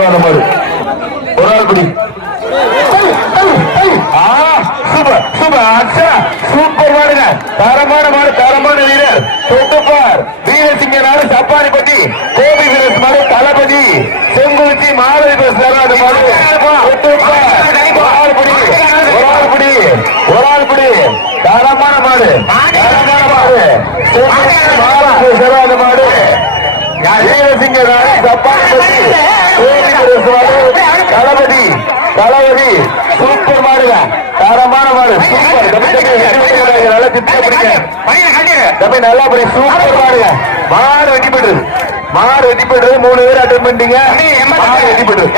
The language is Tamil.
மாடு ஒரு ஆள் பிடி ஆ, சூப்பர் சூப்பர் அச்சா சூப்பர் மாடுங்க தரமான மாடு தரமான வீரர். தொட்டுப்பார் வீரசிங்க நாடு சப்பாரி பட்டி கோபி வீரஸ் மாடு தளபதி. செங்குறிச்சி மாரதி பஸ் அது மாடு. தொட்டுப்பார் ஒரு ஆள் பிடி ஒரு ஆள் பிடி ஒரு ஆள் பிடி தரமான மாடு. தரமான மாடு. செங்குறிச்சி மாரதி பஸ் அது மாடு. வீரசிங்க நாடு சப்பாரி பட்டி கோபி வீரஸ் மாடு தளபதி தளபதி சூப்பர் மாடுங்க. தரமான மாடு. சூப்பர். நல்லா திட்டு பிடிங்க. தம்பி நல்லா படி. சூப்பர் மாடுங்க. மாடு வெட்டி பெற்றது மாடு வெட்டி மூணு பேர் அட்டன் பண்ணிட்டீங்க. மாடு வெட்டி பெற்றது